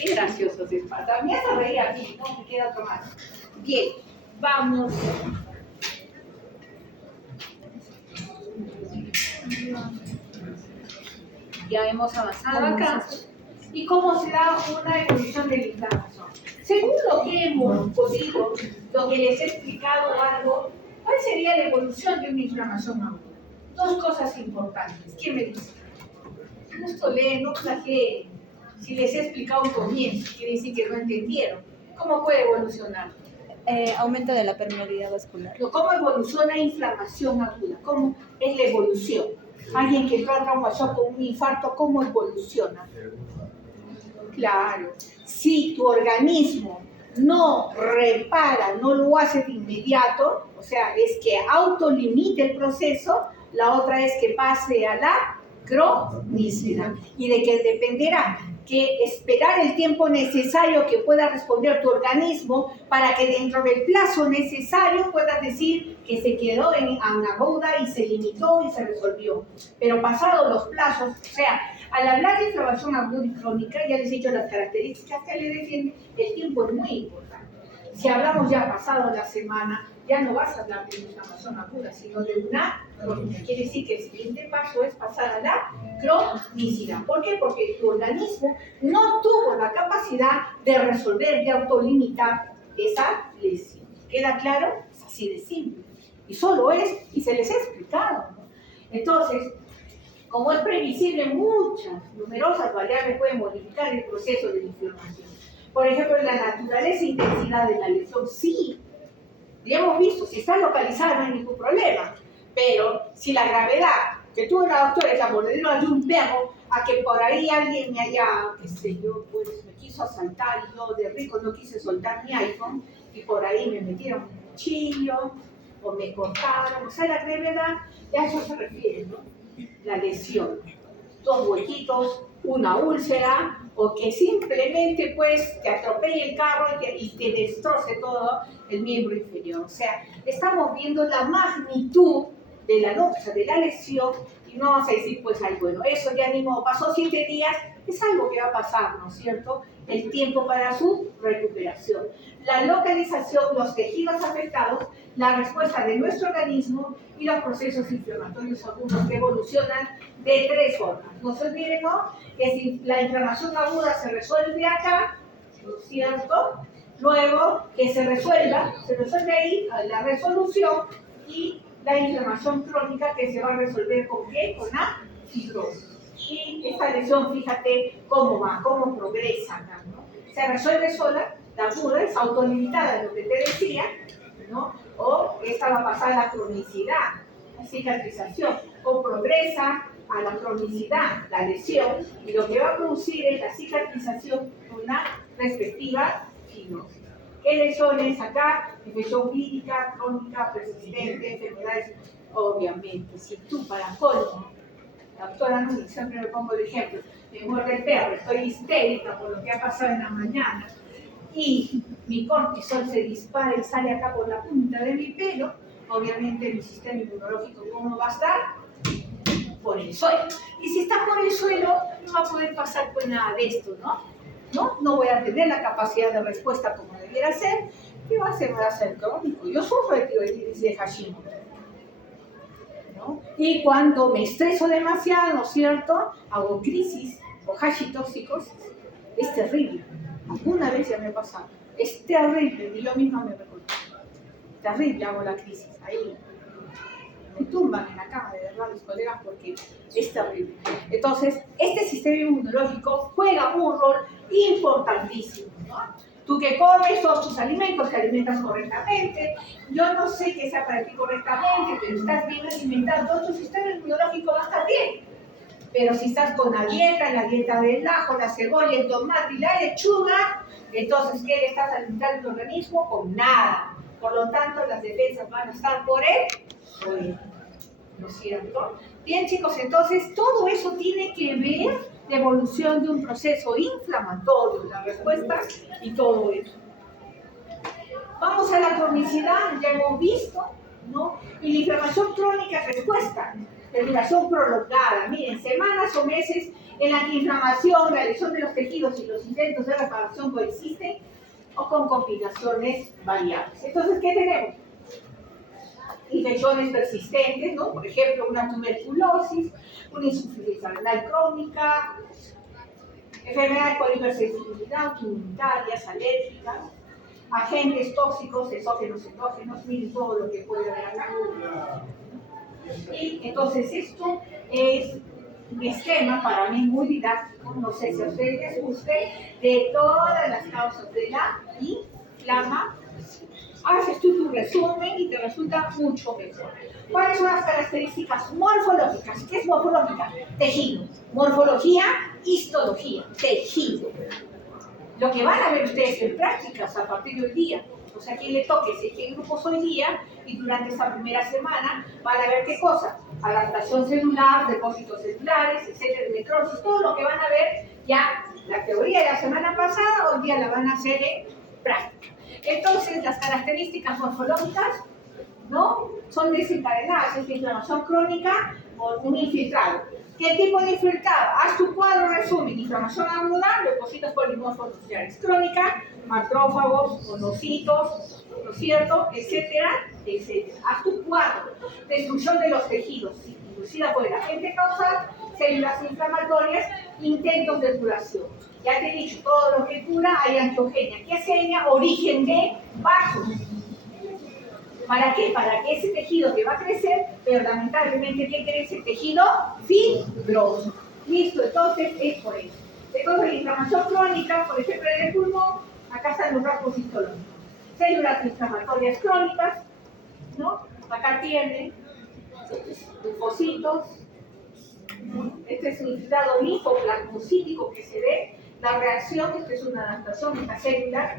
Qué gracioso se pasa. Me hace reír a mí, no me queda otro más. Bien, vamos. Ya hemos avanzado acá. ¿Y cómo se da una evolución de la inflamación? Según lo que hemos podido, lo que les he explicado algo, ¿cuál sería la evolución de una inflamación aguda? Dos cosas importantes. ¿Quién me dice? Justo leen, no plagieen. Si les he explicado un comienzo, quiere decir que no entendieron. ¿Cómo puede evolucionar? Aumento de la permeabilidad vascular. ¿Cómo evoluciona inflamación aguda? ¿Cómo es la evolución? Alguien que entró a trauma shock con un infarto, ¿cómo evoluciona? Claro, si tu organismo no repara, no lo hace de inmediato, o sea, es que autolimite el proceso, la otra es que pase a la cronicidad. Y de que dependerá que esperar el tiempo necesario que pueda responder tu organismo para que dentro del plazo necesario puedas decir que se quedó en aguda y se limitó y se resolvió. Pero pasados los plazos, o sea, al hablar de inflamación aguda y crónica, ya les he dicho las características que le defienden, el tiempo es muy importante. Si hablamos ya pasado la semana, ya no vas a hablar de inflamación aguda, sino de una crónica. Quiere decir que el siguiente paso es pasar a la cronicidad. ¿Por qué? Porque tu organismo no tuvo la capacidad de resolver, de autolimitar esa lesión. ¿Queda claro? Es así de simple. Y solo es, y se les ha explicado, ¿no? Entonces, como es previsible, muchas, numerosas variables pueden modificar el proceso de la inflamación. Por ejemplo, la naturaleza e intensidad de la lesión, sí. Ya hemos visto, si está localizada no hay ningún problema. Pero si la gravedad que tuvo la doctora es la mordedura de un perro, a que por ahí alguien me haya, qué sé yo, pues me quiso asaltar y yo de rico no quise soltar mi iPhone y por ahí me metieron un cuchillo o me cortaron, o sea, la gravedad, a eso se refiere, ¿no? La lesión, dos huequitos, una úlcera, o que simplemente pues te atropelle el carro y te destroce todo el miembro inferior. O sea, estamos viendo la magnitud de la lesión y no vamos a decir pues, ay, bueno, eso ya ni modo, pasó 7 días, es algo que va a pasar, ¿no es cierto? El tiempo para su recuperación. La localización, los tejidos afectados, la respuesta de nuestro organismo y los procesos inflamatorios agudos que evolucionan de 3 formas. No se olviden, ¿no? Que si la inflamación aguda se resuelve acá, ¿no es cierto? Luego que se resuelve ahí la resolución y la inflamación crónica que se va a resolver ¿con qué? Con la fibrosis. Y esta lesión, fíjate cómo va, cómo progresa acá, ¿no? Se resuelve sola, la aguda es autolimitada, lo que te decía, ¿no? O esta va a pasar a la cronicidad, la cicatrización, o progresa a la cronicidad, la lesión, y lo que va a producir es la cicatrización con una respectiva fibrosis. ¿Qué lesiones acá? Infección vírica, crónica, persistente, enfermedades, obviamente. Si tú para colmo, la doctora Núñez, siempre me pongo de ejemplo, me muerde el perro, estoy histérica por lo que ha pasado en la mañana, y mi cortisol se dispara y sale acá por la punta de mi pelo, obviamente mi sistema inmunológico, ¿cómo va a estar? Por el suelo. Y si está por el suelo, no va a poder pasar por nada de esto, ¿no? No voy a tener la capacidad de respuesta como debiera ser. ¿Qué va a hacer? Va a ser crónico. Yo sufro de tiroiditis de Hashimoto, ¿no? Y cuando me estreso demasiado, ¿no es cierto? Hago crisis o hashitoxicosis. Es terrible. Alguna vez ya me ha pasado. Es terrible. Y yo misma me recuerdo. Terrible hago la crisis. Ahí me tumban en la cama, de verdad, mis colegas, porque es terrible. Entonces, este sistema inmunológico juega un rol importantísimo, ¿no? Tú que comes todos tus alimentos, te alimentas correctamente, yo no sé qué sea para ti correctamente, pero estás bien alimentado, todo tu sistema inmunológico va a estar bien. Pero si estás con la dieta del ajo, la cebolla, el tomate y la lechuga, entonces, ¿qué le estás alimentando a tu organismo? Con nada. Por lo tanto, las defensas van a estar por el suelo, ¿no es cierto? Bien, chicos, entonces todo eso tiene que ver la evolución de un proceso inflamatorio, la respuesta y todo eso. Vamos a la cronicidad, ya hemos visto, ¿no? Y la inflamación crónica respuesta, de duración prolongada, miren, semanas o meses En la antiinflamación, la lesión de los tejidos y los intentos de reparación coexisten o con complicaciones variables. Entonces, ¿qué tenemos? Infecciones persistentes, ¿no? Por ejemplo, una tuberculosis, una insuficiencia renal crónica, enfermedad por hipersensibilidad, autoinmunitarias, alérgicas, agentes tóxicos, exógenos, endógenos, miren todo lo que puede haber acá. Y entonces esto es un esquema para mí muy didáctico, no sé si a ustedes les guste, de todas las causas de la inflamación. Haces tú tu resumen y te resulta mucho mejor. ¿Cuáles son las características morfológicas? ¿Qué es morfológica? Tejido. Morfología, histología, tejido. Lo que van a ver ustedes en prácticas a partir de hoy día, o sea, quien le toque, si qué grupos hoy día y durante esa primera semana van a ver qué cosa, adaptación celular, depósitos celulares, etcétera, necrosis, todo lo que van a ver ya, la teoría de la semana pasada, hoy día la van a hacer en práctica. Entonces, las características morfológicas, ¿no? Son desencadenadas esta inflamación crónica por un infiltrado. ¿Qué tipo de infiltrado? Haz tu cuadro resumen: inflamación aguda, leucocitos polimorfos nucleares crónica, macrófagos, monocitos, ¿no es cierto? Etcétera, etcétera. Haz tu cuadro. Destrucción de los tejidos, inducida por el agente causal, células inflamatorias, intentos de curación. Ya te he dicho, todo lo que cura hay angiogenia. ¿Qué seña? Origen de vasos. ¿Para qué? Para que ese tejido que va a crecer, pero lamentablemente, ¿qué crece? Tejido fibroso. Listo, entonces es por eso. Entonces la inflamación crónica, por ejemplo en el pulmón, acá están los rasgos histológicos. Células inflamatorias crónicas, ¿no? Acá tienen linfocitos. Este es un infiltrado linfoplasmocítico que se ve. La reacción, esto es una adaptación de estas células.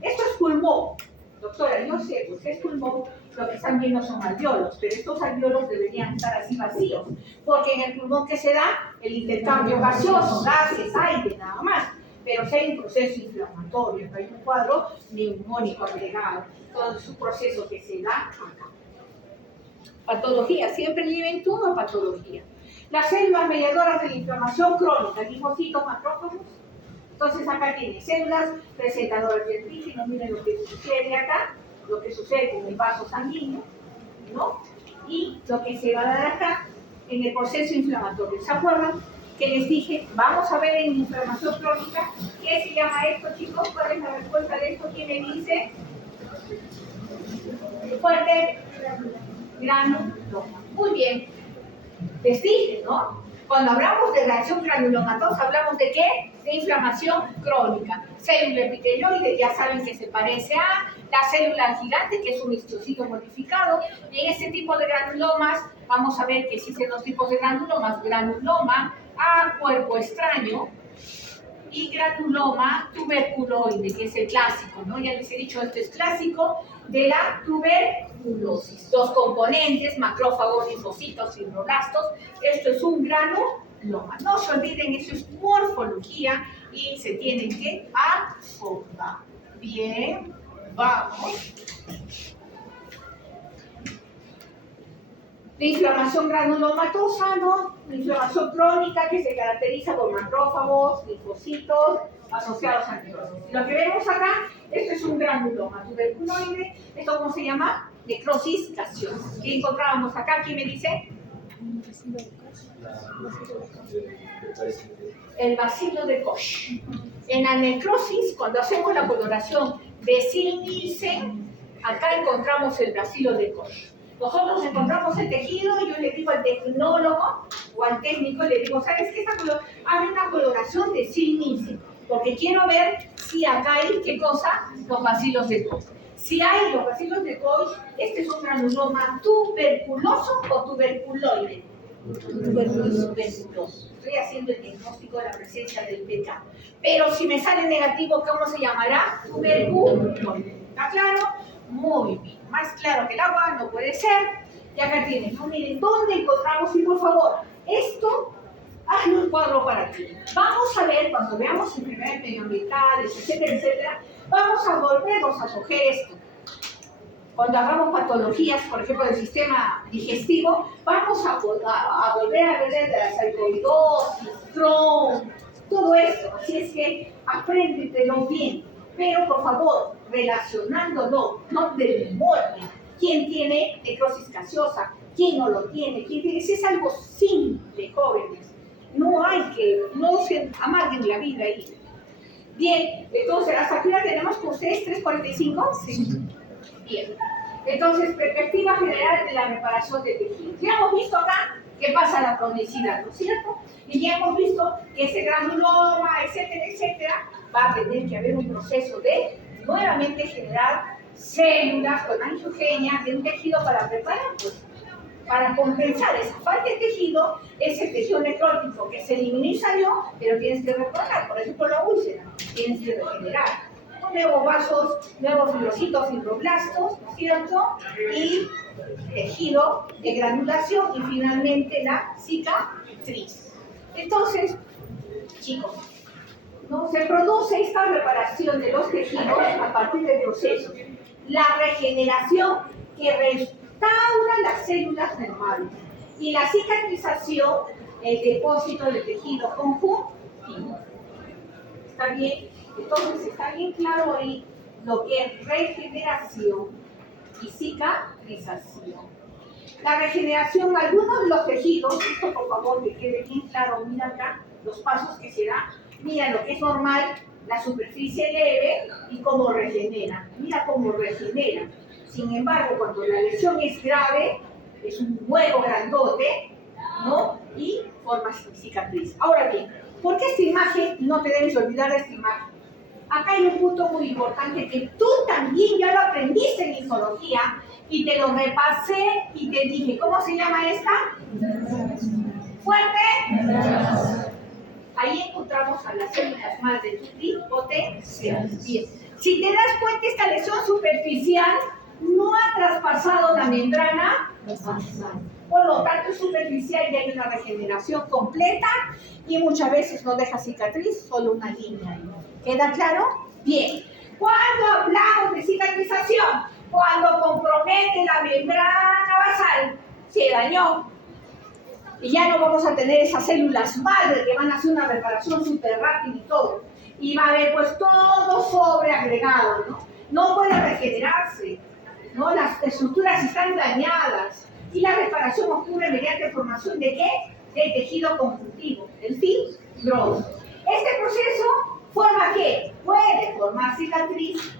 Esto es pulmón. Doctora, yo sé, pues es pulmón, lo que están viendo son alveolos, pero estos alveolos deberían estar así vacíos, porque en el pulmón, ¿qué se da? El intercambio gaseoso, gases, aire, nada más. Pero si hay un proceso inflamatorio, hay un cuadro neumónico agregado, todo es un proceso que se da acá. Patología, siempre lleven todo a patología. Las células mediadoras de la inflamación crónica, linfocitos, macrófagos. Entonces acá tiene células presentadoras del trígino, miren lo que sucede acá, lo que sucede con el vaso sanguíneo, ¿no? Y lo que se va a dar acá en el proceso inflamatorio. ¿Se acuerdan que les dije, vamos a ver en inflamación crónica, qué se llama esto, chicos? ¿Cuál es la respuesta de esto? ¿Quién me dice? Fuerte granuloma. Muy bien. Les dije, ¿no? Cuando hablamos de reacción granulomatosa, ¿hablamos de qué? De inflamación crónica. Célula epitelioide, ya saben que se parece a la célula gigante, que es un histocito modificado. Y en este tipo de granulomas, vamos a ver que existen dos tipos de granulomas. Granuloma a cuerpo extraño y granuloma tuberculoide, que es el clásico, ¿no? Ya les he dicho, esto es clásico de la tuberculosis. Dos componentes, macrófagos, linfocitos, fibroblastos. Esto es un granuloma. No se olviden, eso es morfología y se tienen que acordar. Bien, vamos. La inflamación granulomatosa, ¿no? La inflamación crónica que se caracteriza por macrófagos, linfocitos asociados a necrosis. Lo que vemos acá, esto es un granuloma tuberculoide. ¿Esto cómo se llama? Necrosis gaseosa. ¿Qué encontrábamos acá? ¿Quién me dice? El bacilo de Koch. En la necrosis, cuando hacemos la coloración de Sil-Nielsen, acá encontramos el bacilo de Koch. Nosotros encontramos el tejido y yo le digo al tecnólogo o al técnico, le digo, ¿sabes qué? Hace una coloración de Sil-Nielsen, porque quiero ver si acá hay, ¿qué cosa? Los bacilos de Koch. Si hay los bacilos de Koch, este es un granuloma tuberculoso o tuberculoide. Tuberculoso. Estoy haciendo el diagnóstico de la presencia del PK. Pero si me sale negativo, ¿cómo se llamará? Tuberculoide. ¿Está claro? Muy bien. Más claro que el agua no puede ser. Y acá tienen, ¿no? Miren, ¿dónde encontramos? Y por favor, esto, hazme un cuadro para ti. Vamos a ver, cuando veamos enfermedades medioambientales, etcétera, etcétera, vamos a volvernos a coger esto. cuando hagamos patologías, por ejemplo, del sistema digestivo, vamos a volver a ver de la sarcoidosis, Crohn, todo esto. Así es que apréndetelo bien, pero por favor, relacionándolo, no de memoria. ¿Quién tiene necrosis gaseosa? ¿Quién no lo tiene? ¿Quién tiene? Ese es algo simple, jóvenes. No se amarguen la vida ahí. Bien, entonces, ¿hasta qué hora tenemos con ustedes? ¿3:45? Sí. Bien. Entonces, perspectiva general de la reparación de tejidos. Ya hemos visto acá que pasa la cronicidad, ¿no es cierto? Y ya hemos visto que ese granuloma, etcétera, etcétera, va a tener que haber un proceso de nuevamente generar células con angiogenia de un tejido para preparar, pues, para compensar esa falta de tejido, ese tejido necrótico que se eliminó y salió, pero tienes que reparar. Por ejemplo, la úlcera, tienes que regenerar. Nuevos vasos, nuevos fibrocitos, fibroblastos, ¿no es cierto? Y tejido de granulación y finalmente la cicatriz. Entonces, chicos, ¿no? Se produce esta reparación de los tejidos a partir del proceso. La regeneración que restaura las células normales y la cicatrización, el depósito del tejido conjuntivo. ¿Está bien? Entonces está bien claro ahí lo que es regeneración y cicatrización. La regeneración, algunos de los tejidos, esto por favor que quede bien claro, mira acá los pasos que se da, mira lo que es normal, la superficie leve y cómo regenera. Mira cómo regenera. Sin embargo, cuando la lesión es grave, es un huevo grandote, ¿no? Y forma cicatriz. Ahora bien, ¿por qué esta imagen? No te debes olvidar de esta imagen. Acá hay un punto muy importante que tú también ya lo aprendiste en histología y te lo repasé y te dije, ¿cómo se llama esta? ¿Fuerte? Ahí encontramos a las células más de potenciales. Bien. Si te das cuenta, esta lesión superficial no ha traspasado la membrana basal. Por lo tanto, es superficial y hay una regeneración completa y muchas veces no deja cicatriz, solo una línea. ¿Queda claro? Bien. ¿Cuándo hablamos de cicatrización? Cuando compromete la membrana basal, se dañó. Y ya no vamos a tener esas células madre que van a hacer una reparación súper rápida y todo. Y va a haber pues todo sobreagregado, ¿no? No puede regenerarse, ¿no? Las estructuras están dañadas. Y la reparación ocurre mediante formación ¿de qué? De tejido conjuntivo, el fibroso. Este proceso forma ¿qué? Puede formar cicatriz,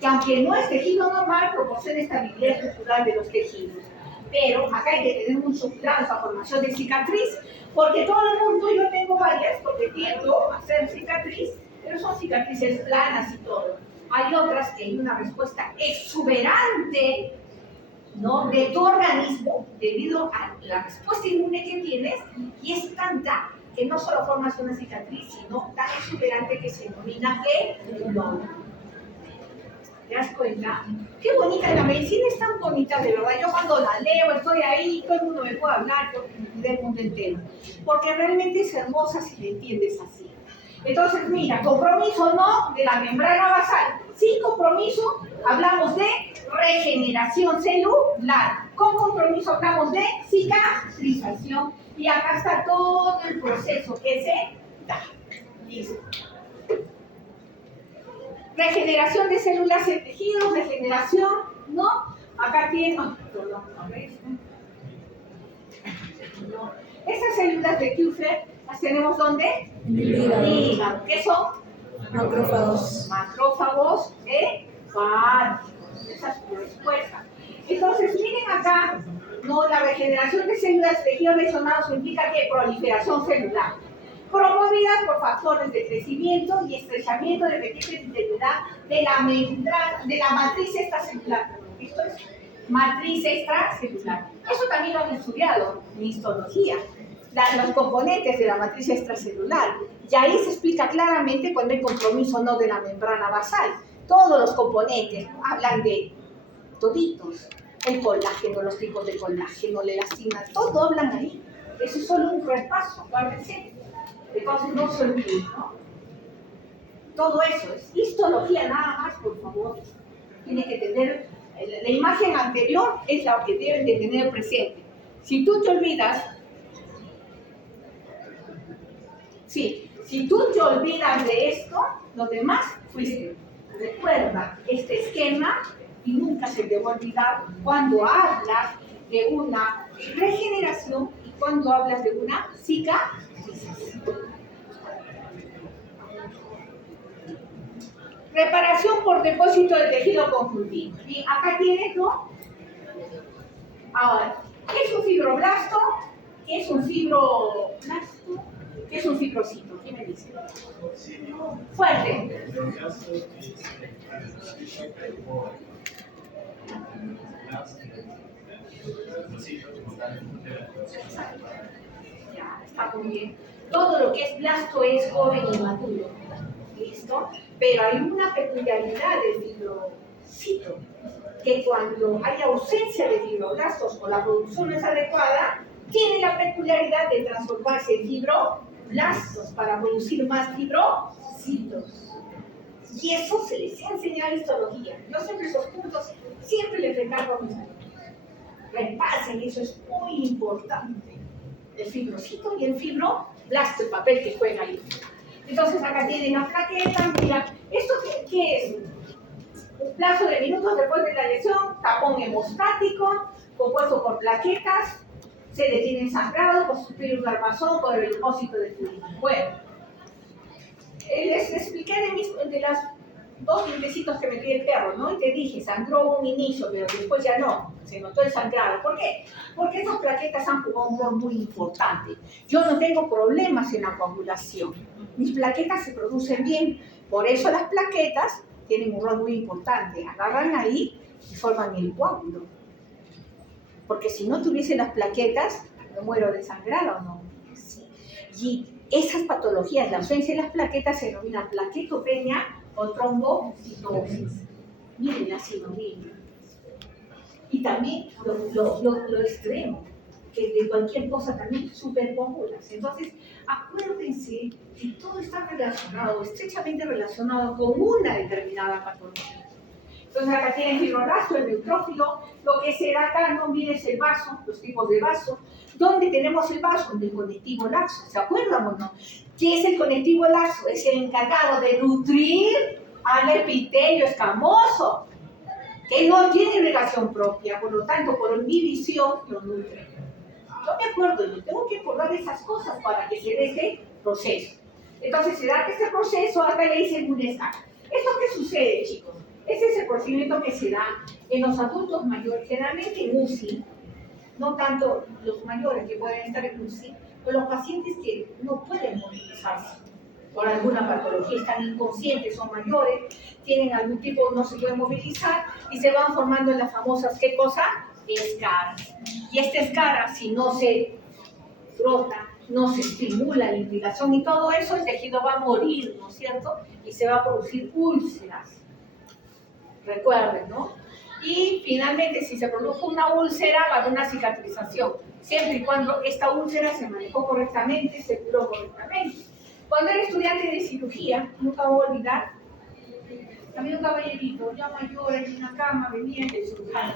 que aunque no es tejido normal, proporciona estabilidad estructural de los tejidos. Pero acá hay que tener mucho cuidado esa formación de cicatriz, porque todo el mundo, yo tengo varias, porque tiendo a hacer cicatriz, pero son cicatrices planas y todo. Hay otras que hay una respuesta exuberante, ¿no? De tu organismo debido a la respuesta inmune que tienes, y es tanta que no solo formas una cicatriz, sino tan exuberante que se denomina ¿qué? Dolor. ¿Te das cuenta? Qué bonita, la medicina es tan bonita, de verdad. Yo cuando la leo, estoy ahí, todo el mundo me puede hablar del mundo entero. Porque realmente es hermosa si la entiendes así. Entonces, mira, compromiso no de la membrana basal. Sin compromiso hablamos de regeneración celular. Con compromiso hablamos de cicatrización. Y acá está todo el proceso que se da. Listo. Regeneración de células y tejidos, regeneración, ¿no? Acá tiene, perdón, a ver. Estas células de Kupffer las tenemos ¿dónde? En el hígado. ¿Qué son? Macrófagos. Macrófagos hepáticos. Esa es su respuesta. Entonces, miren acá, ¿no? La regeneración de células y tejidos lesionados implica que proliferación celular, promovidas por factores de crecimiento y estrechamiento de vertientes de integridad de la membrana, de la matriz extracelular. Esto es matriz extracelular. Eso también lo han estudiado en histología, los componentes de la matriz extracelular. Y ahí se explica claramente cuando hay compromiso o no de la membrana basal. Todos los componentes hablan de toditos. El colágeno, los tipos de colágeno, la elastina, todo hablan ahí. Eso es solo un repaso, acuérdense. Entonces no se olviden, ¿no? Todo eso es histología nada más, por favor. Tiene que tener La imagen anterior es la que deben de tener presente. Si tú te olvidas, si tú te olvidas de esto, lo demás fuiste. Recuerda este esquema y nunca se te va a olvidar cuando hablas de una regeneración y cuando hablas de una cicatrización. Reparación por depósito de tejido conjuntivo. Y acá tienes, ¿no? Ahora, ¿qué es un fibroblasto? ¿Qué es un fibroblasto? ¿Qué es un fibrocito? ¿Quién me dice? Fuerte. Ya, está muy bien. Todo lo que es blasto es joven y maduro. ¿Listo? Pero hay una peculiaridad del fibrocito, que cuando hay ausencia de fibroblastos o la producción no es adecuada, tiene la peculiaridad de transformarse en fibroblastos para producir más fibrocitos. Y eso se les ha enseñado en histología. Yo siempre esos puntos, siempre les recargo a mis alumnos. Repasen, eso es muy importante. El fibrocito y el fibroblasto, el papel que juega ahí. Entonces acá tienen la plaqueta, mira, ¿esto qué es? Un plazo de minutos después de la lesión, tapón hemostático, compuesto por plaquetas, se detiene sangrado por sufrir un armazón por el depósito de fluido. Bueno, les expliqué de las dos dientecitos que me dio el perro, ¿no? Y te dije, sangró un inicio, pero después ya no, se notó el sangrado. ¿Por qué? Porque esas plaquetas han jugado un rol muy importante. Yo no tengo problemas en la coagulación. Mis plaquetas se producen bien, por eso las plaquetas tienen un rol muy importante. Agarran ahí y forman el coágulo. Porque si no tuviese las plaquetas, me muero de sangrar o no. Sí. Y esas patologías, la ausencia de las plaquetas se denomina plaquetopenia o trombocitosis. Miren la sinovilia. Y también lo extremo, que de cualquier cosa también supercoagulas. Entonces, acuérdense que todo está relacionado, estrechamente relacionado con una determinada patología. Entonces acá tienen el fibroblasto, el neutrófilo, lo que será acá, no miren el vaso, los tipos de vaso. ¿Dónde tenemos el vaso? En el conectivo laxo, ¿se acuerdan o no? ¿Qué es el conectivo laxo? Es el encargado de nutrir al epitelio escamoso, que no tiene relación propia, por lo tanto, por mi visión, lo nutre. Yo me acuerdo, yo tengo que acordar de esas cosas para que se dé este proceso. Entonces, se da este proceso, acá le dicen un escape. ¿Esto qué sucede, chicos? Ese es el procedimiento que se da en los adultos mayores, generalmente en UCI, no tanto los mayores que pueden estar en UCI, pero los pacientes que no pueden movilizarse por alguna patología, están inconscientes, son mayores, tienen algún tipo, no se pueden movilizar y se van formando en las famosas, ¿qué cosa? Escaras. Y esta escara, si no se frota, no se estimula la irrigación y todo eso, el tejido va a morir, ¿no es cierto? Y se va a producir úlceras. Recuerden, ¿no? Y finalmente, si se produjo una úlcera, va a haber una cicatrización, siempre y cuando esta úlcera se manejó correctamente, se curó correctamente. Cuando era estudiante de cirugía, nunca voy a olvidar, había un caballerito ya mayor en una cama, venía del cirujano.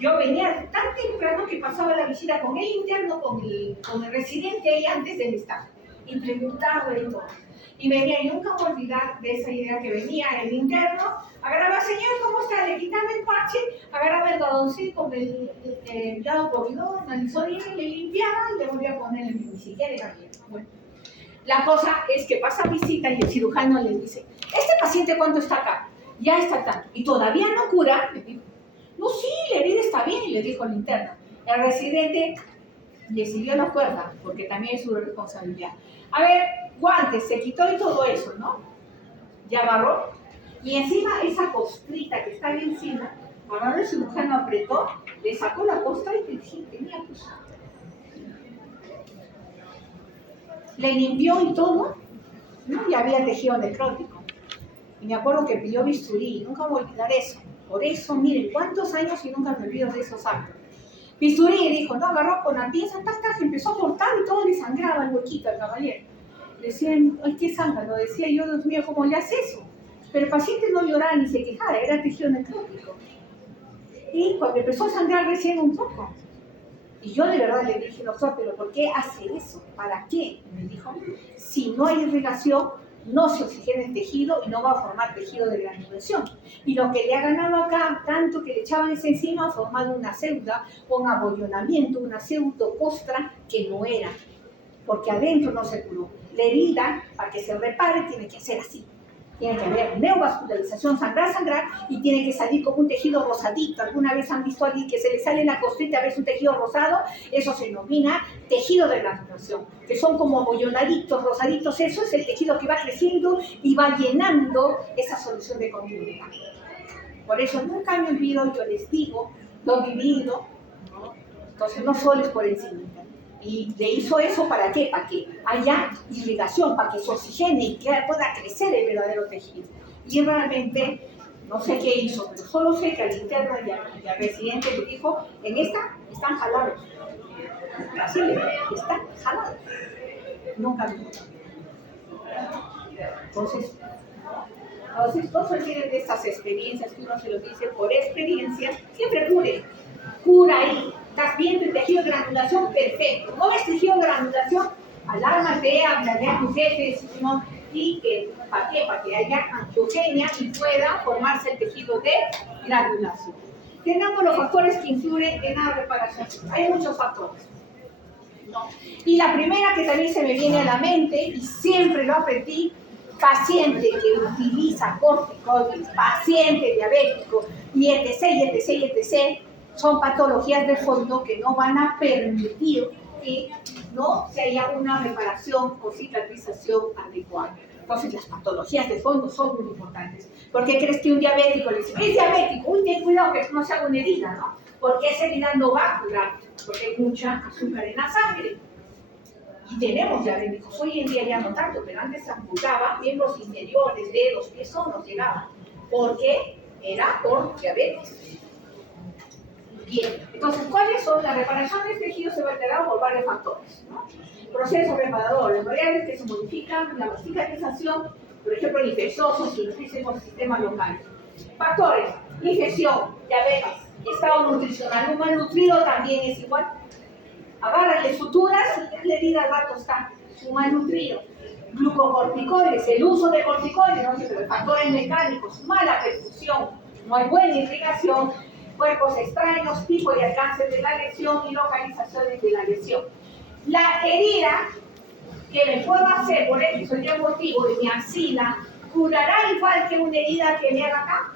Yo venía tan temprano que pasaba la visita con el interno, con el residente ahí antes del staff, y preguntaba y todo. Y venía, y nunca voy a olvidar de esa idea que venía el interno, agarraba, señor, ¿cómo está? Le quitaba el parche, agarraba el algodoncito con el empleado corredor, analizó bien, le limpiaba y le volvía a poner en ni siquiera era bien. Bueno, la cosa es que pasa visita y el cirujano le dice, ¿este paciente cuánto está acá? Ya está tanto. ¿Y todavía no cura? Le dijo, no, sí, la herida está bien, le dijo el interno. El residente le siguió la cuerda, porque también es su responsabilidad. A ver, guantes, se quitó y todo eso, ¿no? Ya agarró. Y encima esa costrita que está ahí encima, agarró el cirujano, apretó, le sacó la costra y tenía pues. Le limpió y todo, ¿no? Y había tejido necrótico. Y me acuerdo que pidió bisturí, nunca voy a olvidar eso. Por eso, miren, cuántos años y nunca me olvido de esos actos. Bisturí, dijo, no, agarró con la pieza, se empezó a cortar y todo le sangraba el huequito al caballero. Decían, ay, ¿qué sangra? Lo decía yo, Dios mío, ¿cómo le hace eso? Pero el paciente no lloraba ni se quejaba, era tejido necrótico. Y cuando empezó a sangrar recién un poco, y yo de verdad le dije, doctor, ¿pero por qué hace eso? ¿Para qué? Me dijo, si no hay irrigación, no se oxigena el tejido y no va a formar tejido de granulación. Y lo que le ha ganado acá, tanto que le echaban ese encima, ha formado una ceuda, un abollonamiento, una pseudocostra que no era, porque adentro no se curó. La herida, para que se repare, tiene que ser así. Tiene que haber neovascularización, sangrar, y tiene que salir como un tejido rosadito. ¿Alguna vez han visto a alguien que se le sale la costrita a ver un tejido rosado? Eso se denomina tejido de granulación, que son como abollonaditos, rosaditos. Eso es el tejido que va creciendo y va llenando esa solución de continuidad. Por eso nunca me olvido, yo les digo, lo vivido, ¿no? Entonces no solo es por encima. Y le hizo eso ¿para qué? Para que haya irrigación, para que se oxigene y que pueda crecer el verdadero tejido. Y realmente, no sé qué hizo, pero solo sé que al interno y al residente le dijo, en esta están jalados. Así le dijo, están jalados. Nunca me dijo. Entonces, no se olviden de estas experiencias que uno se lo dice por experiencia, siempre cura ahí. Estás viendo el tejido de granulación, perfecto. ¿No ves tejido de granulación? Alármate, háblale a tus jefes, ¿no? Y que, ¿para qué? Para que haya angiogenia y pueda formarse el tejido de granulación. Tenemos los factores que influyen en la reparación. Hay muchos factores, ¿no? Y la primera que también se me viene a la mente, y siempre lo aprendí, paciente que utiliza corticoides, paciente diabético, y etc., son patologías de fondo que no van a permitir que no se haya una reparación o cicatrización adecuada. Entonces las patologías de fondo son muy importantes. ¿Por qué crees que un diabético le dice, es diabético? Uy, ten cuidado que no se haga una herida, ¿no? Porque esa herida no va a curar, porque hay mucha azúcar en la sangre. Y tenemos diabéticos, hoy en día ya no tanto, pero antes se amputaba miembros inferiores, dedos, pies, no llegaban. ¿Por qué? Era por diabetes. Bien, entonces, ¿cuáles son las reparaciones de tejido? Se va a alterar por varios factores, ¿no? Proceso reparador, las variables que se modifican, la cicatrización, por ejemplo, el infeccioso, si lo dicen sistemas locales. Factores, infección, diabetes, estado nutricional, un malnutrido también es igual. Agárrale suturas y la herida al rato está, un malnutrido. Glucocorticoides, el uso de corticoides, ¿no? Pero factores mecánicos, mala perfusión, no hay buena irrigación, cuerpos extraños, tipo y alcance de la lesión y localizaciones de la lesión. La herida que me puedo hacer por X o Y motivo de mi axila, ¿curará igual que una herida que me haga acá?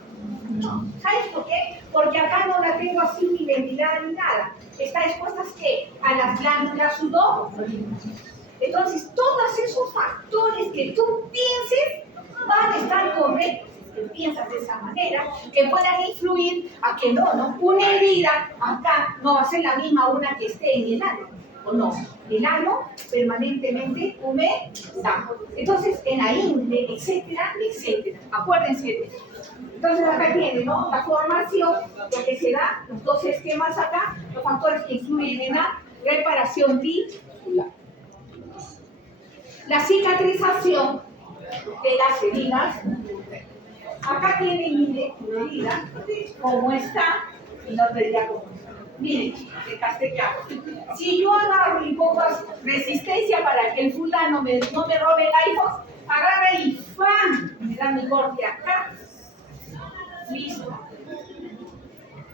No. ¿Sabes por qué? Porque acá no la tengo así ni ventilada ni nada. Está expuesta a las glándulas sudoríparas. Entonces, todos esos factores que tú pienses van a estar correctos. Que piensas de esa manera, que puedan influir a que no, una herida acá no va a ser la misma una que esté en el ano, o no, el ano permanentemente humedad, entonces en la ingle, etcétera, acuérdense de eso. Entonces acá tiene, ¿no? La formación, lo que se da, los dos esquemas acá, los factores que influyen en la reparación tisular. La cicatrización de las heridas. Acá tienen una herida, como está, y la otra herida como está. Miren, de castellano. Si yo agarro y pongo resistencia para que el fulano no me robe el iPhone, agarra y ¡fam! Me da mi corte acá. Listo.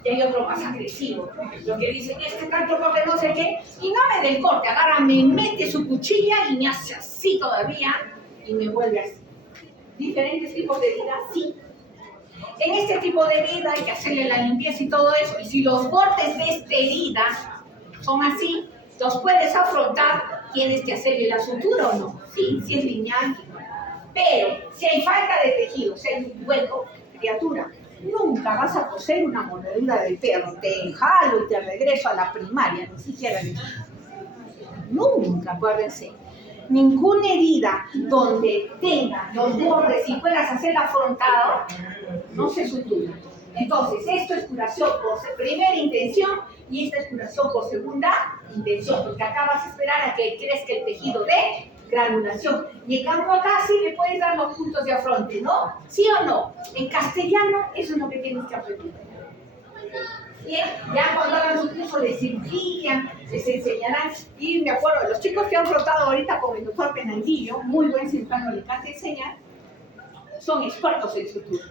Y hay otro más agresivo, lo que dicen, tanto corte no sé qué, y no me dé el corte, agarra, me mete su cuchilla y me hace así todavía, y me vuelve así. Diferentes tipos de heridas, sí. En este tipo de herida hay que hacerle la limpieza y todo eso. Y si los bordes de esta herida son así, los puedes afrontar, tienes que hacerle la sutura o no. Sí, si es lineal. Pero si hay falta de tejido, si hay un hueco, criatura, nunca vas a coser una mordedura del perro. Te enjalo y te regreso a la primaria, ni siquiera le digo. Nunca, acuérdense. Ninguna herida donde tenga los bordes y puedas hacer afrontado, no se sutura. Entonces, esto es curación por primera intención y esta es curación por segunda intención, porque acá vas a esperar a que crezca el tejido de granulación. Y en cambio acá sí le puedes dar los puntos de afronte, ¿no? ¿Sí o no? En castellano eso es lo que tienes que aprender. Bien, ya cuando hagan su curso de cirugía, les enseñarán, y me acuerdo, los chicos que han rotado ahorita con el doctor Penanguillo, muy buen cirujano, le encanta enseñar, son expertos en sutura.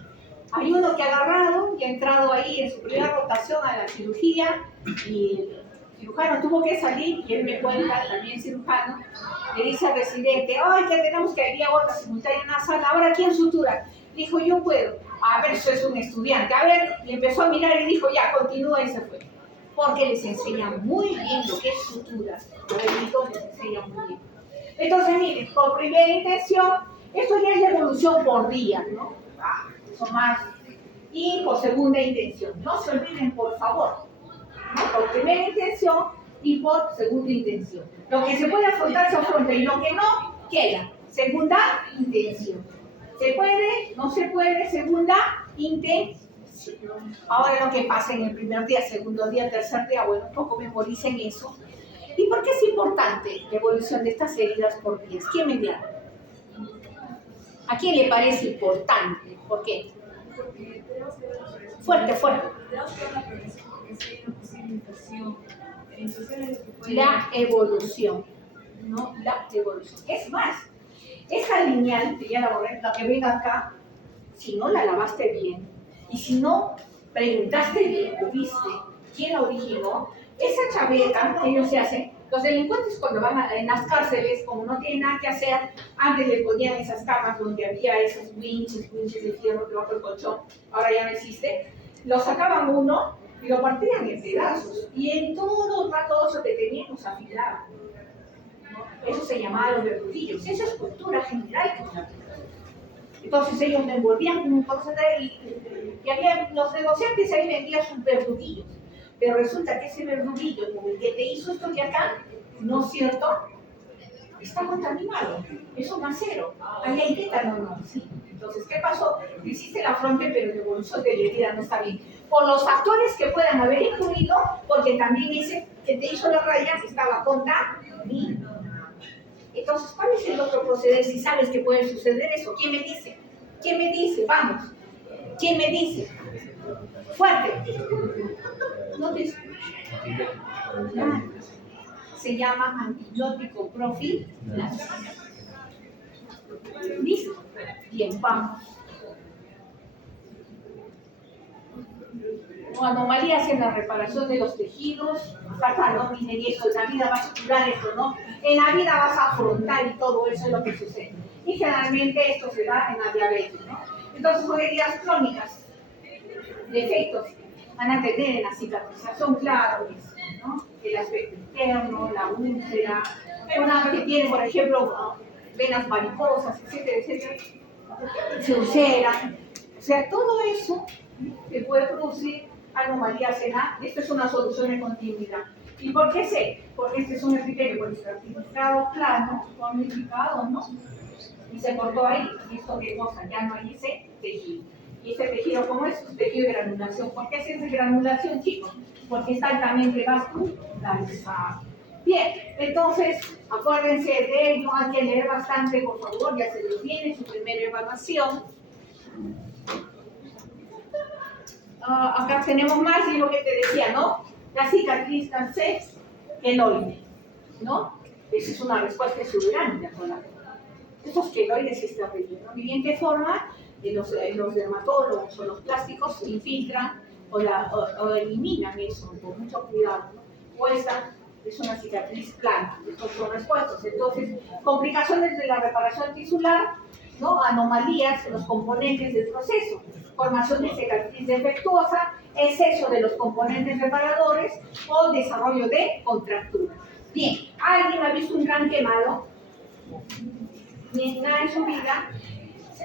Hay uno que ha agarrado y ha entrado ahí en su primera rotación a la cirugía y el cirujano tuvo que salir y él me cuenta, también cirujano, le dice al residente, ¡ay, que tenemos que ir a otra simultánea en la sala! Ahora, ¿quién sutura? Dijo, yo puedo. A ver, eso es un estudiante. A ver, y empezó a mirar y dijo, ya, continúa y se fue. Porque les enseña muy bien lo que es sutura. A ver, les enseña muy bien. Entonces, miren, por primera intención, esto ya es la evolución por día, ¿no? Son más. Y por segunda intención. No se olviden, por favor. ¿No? Por primera intención y por segunda intención. Lo que se puede afrontar se afronta y lo que no, queda. Segunda intención. ¿Se puede? ¿No se puede? Segunda intención. Ahora lo que pasa en el primer día, segundo día, tercer día, bueno, un poco memoricen eso. ¿Y por qué es importante la evolución de estas heridas por días? ¿Quién me dirá? ¿A quién le parece importante? ¿Por qué? Porque tenemos que ver la progresión. Fuerte, fuerte. Tenemos que ver la progresión porque si hay una posible infección. La infección es lo que puede... La evolución, ¿no? La evolución. Es más, esa lineal, que ya la borré, la que venga acá, si no la lavaste bien, y si no preguntaste bien o viste quién la originó, esa chaveta que ellos se hacen, los delincuentes cuando van en las cárceles, como no tienen nada que hacer, antes le ponían esas camas donde había esos winches de fierro debajo del colchón, ahora ya no existe, lo sacaban uno y lo partían en pedazos, y en todo el rato eso que teníamos afilaban. ¿No? Eso se llamaba los verdugillos, esa es cultura general que se aplica. Entonces ellos me envolvían con un cosas y había los negociantes ahí vendían sus verduguillos. Pero resulta que ese verduguillo, como el que te hizo esto de acá, ¿no es cierto? Está contaminado, es un acero. Ahí hay tétano, no, sí. Entonces, ¿qué pasó? Hiciste la fronte, pero la evolución de la herida no está bien. Por los factores que puedan haber incluido, porque también ese que te hizo la raya estaba contaminado. Entonces, ¿cuál es el otro proceder si sabes que puede suceder eso? ¿Quién me dice? ¿Quién me dice? Vamos. ¿Quién me dice? Fuerte. ¿No te escucho? Se llama antibiótico profiláctico. ¿Listo? Bien, vamos. Anomalías en la reparación de los tejidos, no miren eso, en la vida vas a curar eso, ¿no? En la vida vas a afrontar y todo eso es lo que sucede. Y generalmente esto se da en la diabetes, ¿no? Entonces son heridas crónicas, defectos, van a tener en la cicatrización, claro, ¿no? El aspecto interno, la úlcera, una que tiene, por ejemplo, venas varicosas, etcétera, etcétera, se ulceran. O sea, todo eso que puede producir anomalías en la, esto es una solución de continuidad. ¿Y por qué sé? Porque este es un epitelio polistratificado plano, ramificado, ¿no? Y se cortó ahí, y esto qué cosa, ya no hay ese tejido. Y ese tejido, ¿cómo es? Un tejido de granulación. ¿Por qué es de granulación, chicos? Porque está altamente vascularizado. Bien, entonces, acuérdense de ello, hay que leer bastante, por favor, ya se les viene su primera evaluación. Acá tenemos más y lo que te decía, ¿no? La cicatriz queloide, ¿no? Esa es una respuesta exuberante, ¿no? Esos queloides están rellenos. ¿Y bien qué forma? Los dermatólogos o los plásticos infiltran o eliminan eso con mucho cuidado, ¿no? O esta es una cicatriz plana. Estos son respuestas. Entonces, complicaciones de la reparación tisular, ¿no? Anomalías en los componentes del proceso, formación de cicatriz defectuosa, exceso de los componentes reparadores o desarrollo de contracturas. Bien, ¿alguien ha visto un gran quemado? Ni nada en su vida.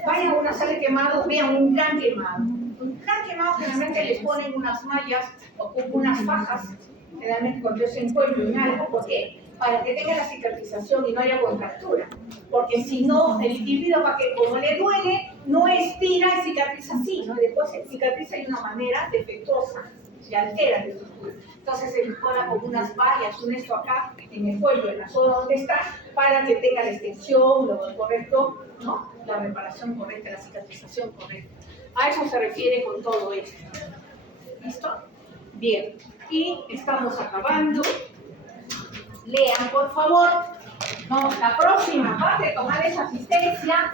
Vayan a una sala de quemado, vean un gran quemado. Un gran quemado generalmente les ponen unas mallas o unas fajas, generalmente cuando se encuentran en algo, ¿por qué? Para que tenga la cicatrización y no haya contractura. Porque si no, el individuo, para que como le duele, no estira y cicatriza así, ¿no? Y después se cicatriza de una manera defectuosa. se altera la estructura. Entonces se dispone con unas vallas, un esto acá en el cuello, en la zona donde está, para que tenga la extensión, lo correcto, ¿no? La reparación correcta, la cicatrización correcta. A eso se refiere con todo esto. ¿Listo? Bien. Y estamos acabando. Lean, por favor. No, la próxima parte, tomar esa asistencia.